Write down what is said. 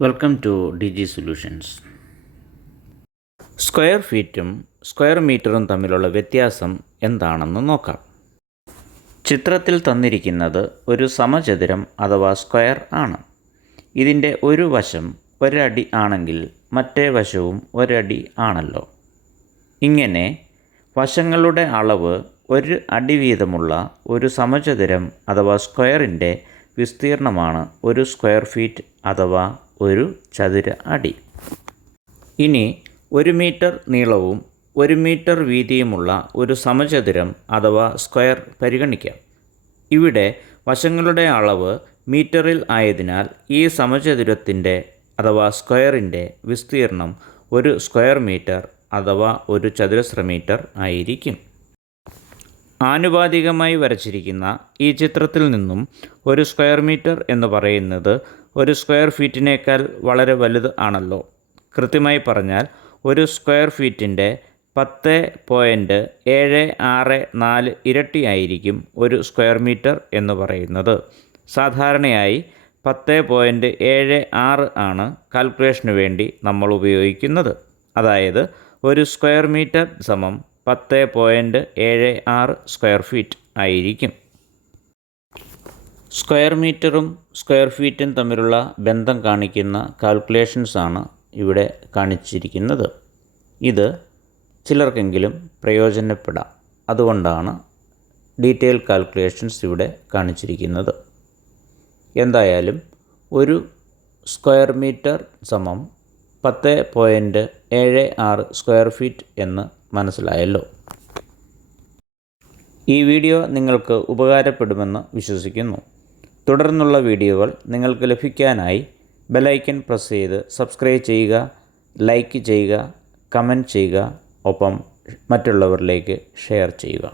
Welcome to D G solutions square ഫീറ്റും square മീറ്ററും തമ്മിലുള്ള വ്യത്യാസം എന്താണെന്ന് നോക്കാം. ചിത്രത്തിൽ തന്നിരിക്കുന്നത് ഒരു സമചതുരം അഥവാ സ്ക്വയർ ആണ്. ഇതിന്റെ ഒരു വശം ഒരടി ആണെങ്കിൽ മറ്റേ വശവും ഒരടി ആണല്ലോ. ഇങ്ങനെ വശങ്ങളുടെ അളവ് ഒരു അടി വീതമുള്ള ഒരു സമചതുരം അഥവാ സ്ക്വയറിന്റെ വിസ്തീർണമാണ് ഒരു സ്ക്വയർ ഫീറ്റ് അഥവാ ഒരു ചതുര അടി. ഇനി ഒരു മീറ്റർ നീളവും ഒരു മീറ്റർ വീതിയുമുള്ള ഒരു സമചതുരം അഥവാ സ്ക്വയർ പരിഗണിക്കാം. ഇവിടെ വശങ്ങളുടെ അളവ് മീറ്ററിൽ ആയതിനാൽ ഈ സമചതുരത്തിന്റെ അഥവാ സ്ക്വയറിന്റെ വിസ്തീർണം ഒരു സ്ക്വയർ മീറ്റർ അഥവാ ഒരു ചതുരശ്ര മീറ്റർ ആയിരിക്കും. ആനുപാതികമായി വരച്ചിരിക്കുന്ന ഈ ചിത്രത്തിൽ നിന്നും ഒരു സ്ക്വയർ മീറ്റർ എന്ന് പറയുന്നത് ഒരു സ്ക്വയർ ഫീറ്റിനേക്കാൾ വളരെ വലുത് ആണല്ലോ. കൃത്യമായി പറഞ്ഞാൽ ഒരു സ്ക്വയർ ഫീറ്റിന്റെ പത്ത് പോയിന്റ് ഏഴ് ആറ് നാല് ഇരട്ടിയായിരിക്കും ഒരു സ്ക്വയർ മീറ്റർ എന്ന് പറയുന്നത്. സാധാരണയായി പത്ത് പോയിന്റ് ഏഴ് ആറ് ആണ് കാൽക്കുലേഷന് വേണ്ടി നമ്മൾ ഉപയോഗിക്കുന്നത്. അതായത് ഒരു സ്ക്വയർ മീറ്റർ സമം പത്ത് പോയിന്റ് ഏഴ് ആറ് സ്ക്വയർ ഫീറ്റ് ആയിരിക്കും. സ്ക്വയർ മീറ്ററും സ്ക്വയർ ഫീറ്റും തമ്മിലുള്ള ബന്ധം കാണിക്കുന്ന കാൽക്കുലേഷൻസാണ് ഇവിടെ കാണിച്ചിരിക്കുന്നത്. ഇത് ചിലർക്കെങ്കിലും പ്രയോജനപ്പെടാം. അതുകൊണ്ടാണ് ഡീറ്റെയിൽ കാൽക്കുലേഷൻസ് ഇവിടെ കാണിച്ചിരിക്കുന്നത്. എന്തായാലും ഒരു സ്ക്വയർ മീറ്റർ സമം പത്ത് പോയിന്റ് ഏഴ് ആറ് സ്ക്വയർ ഫീറ്റ് എന്ന് മനസ്സിലായല്ലോ. ഈ വീഡിയോ നിങ്ങൾക്ക് ഉപകാരപ്പെടുമെന്ന് വിശ്വസിക്കുന്നു. തുടർന്നുള്ള വീഡിയോകൾ നിങ്ങൾക്ക് ലഭിക്കാനായി ബെലൈക്കൻ പ്രസ് ചെയ്ത് സബ്സ്ക്രൈബ് ചെയ്യുക ലൈക്ക് ചെയ്യുക കമന്റ് ചെയ്യുക ഒപ്പം മറ്റുള്ളവരിലേക്ക് ഷെയർ ചെയ്യുക.